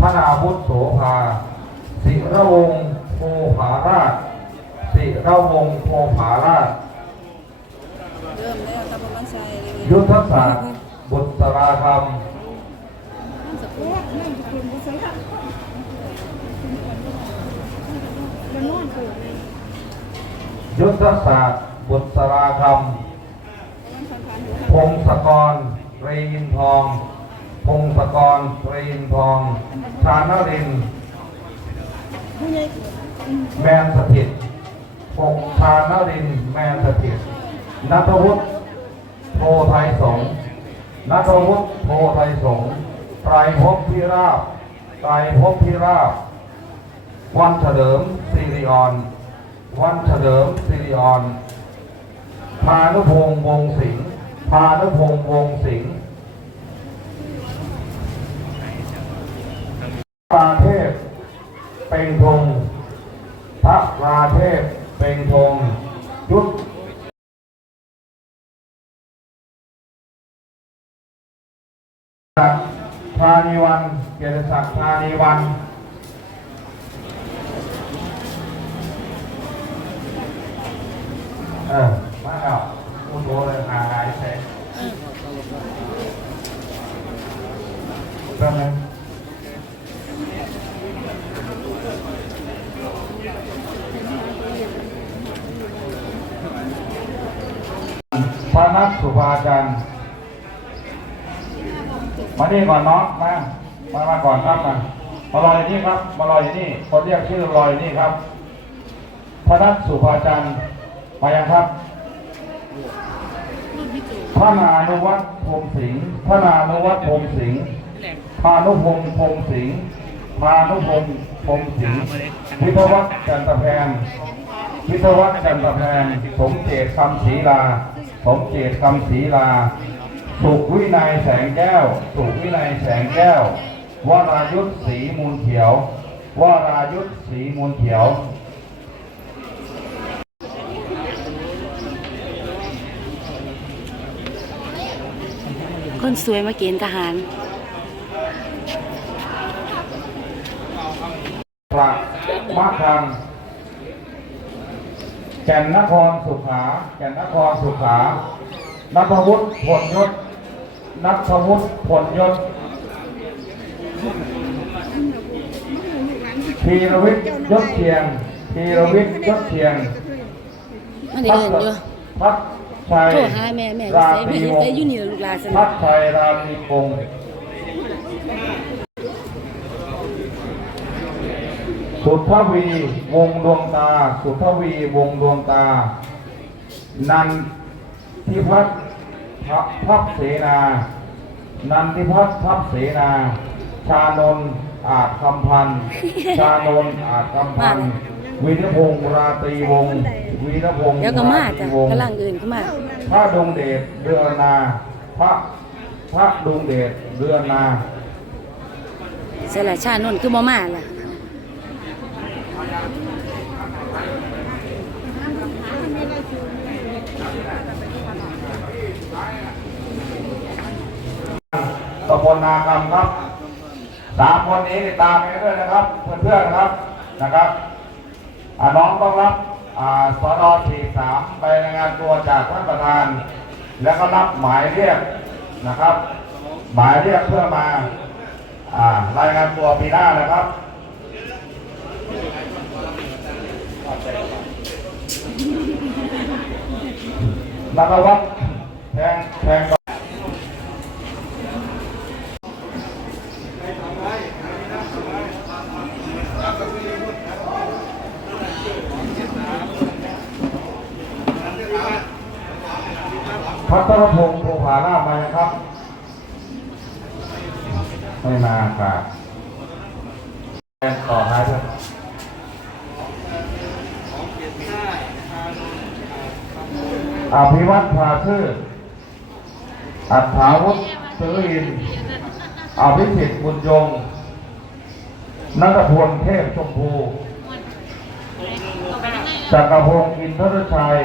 พระนาวุฒโสภา ศิระวงศ์โพผาราช ศิระวงศ์โพผาราช เริ่มแล้วตำบลบ้านไซอะไรเงี้ยยุทธศาสตร์บุตราธรรมสกุลยุทธศาสตร์บุตราธรรม พงศกรเรยินทอง พงศกรเรยินทอง ชานรินทร์แมนสถิตปกชานรินทร์แมนสถิตนัทวุฒิโพไทยสงนัทวุฒิโพไทยสงไตรภพพิราบไตรภพพิราบวันเฉลิมสิริออน วันเฉลิมสิริออนพานุพงษ์วงสิงพานุพงษ์วงสิงห์ปราเทพ เป็นธงพ ระราเทพเป็นธงยุทธศักดิ์ธานีวันเกียรติศักดิ์ธานีวันเออมาแล้วพูดโตเลยหาหายเสร็จแป๊บนึงพ ระนัทสุภาจันทร์มานี่ก่อนน้องมามามาก่อนครับมามารออยู่นี่ครับ มารออยู่นี่ คนเรียกชื่อรออยู่นี่ครับพระนัทสุภาจันทร์มายังครับพระนานุวัฒน์พรหมสิงห์พระนานุวัฒน์พรหมสิงห์พานุพงศ์พรหมสิงห์พานุพงศ์พรหมสิงห์วิทวัฒน์จันทแพน วิทยวัฒน์จันทแพนสมเจตคำศรีลา สมเจตคำศรีลา สุขวินัยแสงแก้ว สุขวินัยแสงแก้ว วรายุทธศรีมูลเขียว วรายุทธศรีมูลเขียวคนสวยมาเกณฑ์ทหารพระมะคังแก่นนครสุขาแก่นนครสุขานัทวุฒิผลยศนัทวุฒิผลยศธีรวิทย์ยศเชียงธีรวิทย์ยศเชียงมันได้เอินอยู่พัดชัยโทรหาแม่แม่ราใส่ตแม่รีวใส่งอยู่ศ์นี่ลูกหลานสนพัดชัยราตรีวงศ์ สุทธวีวงดวงตา สุทธวีวงดวงตา นันทิพัฒน์พับพับเสนา นันทิพัฒน์พับเสนา ชานนท์อาจคำพันธ์ชานนท์อาจคำพันธ์วีรพงศ์ราตรีวงศ์วีรพงศ์เดี๋ยวก็มาราตรีจ้ะวงศ์กำลังเอินเข้ามาพระดงเดชเรือนนา พระพระดงเดชเรือนนา เสยละชาโนนคือบ่มาล่ะ ตำบลนากรรมครับสามคนนี้ติดตามไปด้วยนะครับ เพื่อนๆนะครับนะครับน้องต้องรับอ่าสดสี่สามไปรายงานตัวจากท่านประธาน แล้วก็รับหมายเรียกนะครับ หมายเรียกเพื่อมาอ่ารายงานตัวปีหน้านะครับ นักวัฒน์แทงแทงพัทรพงศ์โพผาลามายังครับ ไม่มาครับต่อท้ายด้วย อภิวัตพาชื่ออัฏฐาวุฒิซื้ออินอภิสิทธิ์บุญยงนัทพลเทพชมพูจักรพงศ์อินทรชัย